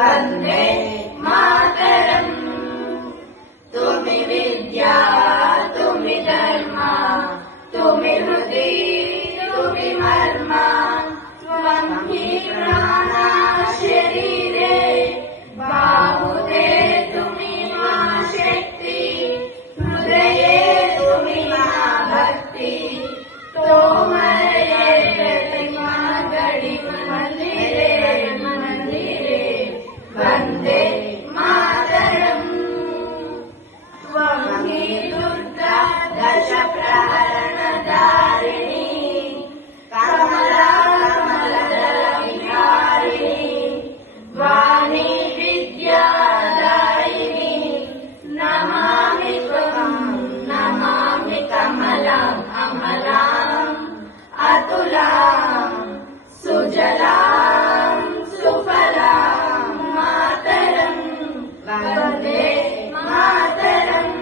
वन्दे मातरम्। तुमि विद्या तुमि धर्म तुमि हृदि तुमि मर्म त्वं हि प्राणा शरीरे बाहुते तुमि मा शक्ति हृदये तुमि मा भक्ति तोमरे प्रतिमा गणि मंदिरे मंदिरे वन्दे मातरम्। त्वं हि दुर्गा दश प्रहरणधारिणी कमला कमलदल विहारिणी वाणी विद्यादायिनी नमामि त्वं नमामि कमलाम् अमलाम् अतुलाम् सुजलाम् सुफलाम् मातरम् वन्दे मातरम्।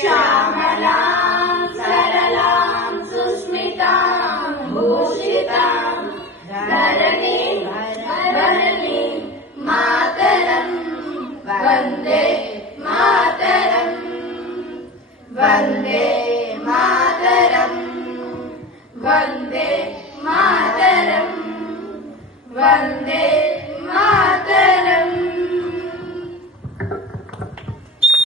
श्यामलाम् सरलाम् सुस्मिताम् भूषिताम् धरणीम् धरणीम् मातरम् वन्दे मातरम् वन्दे मातरम् वन्दे मातरम् वन्दे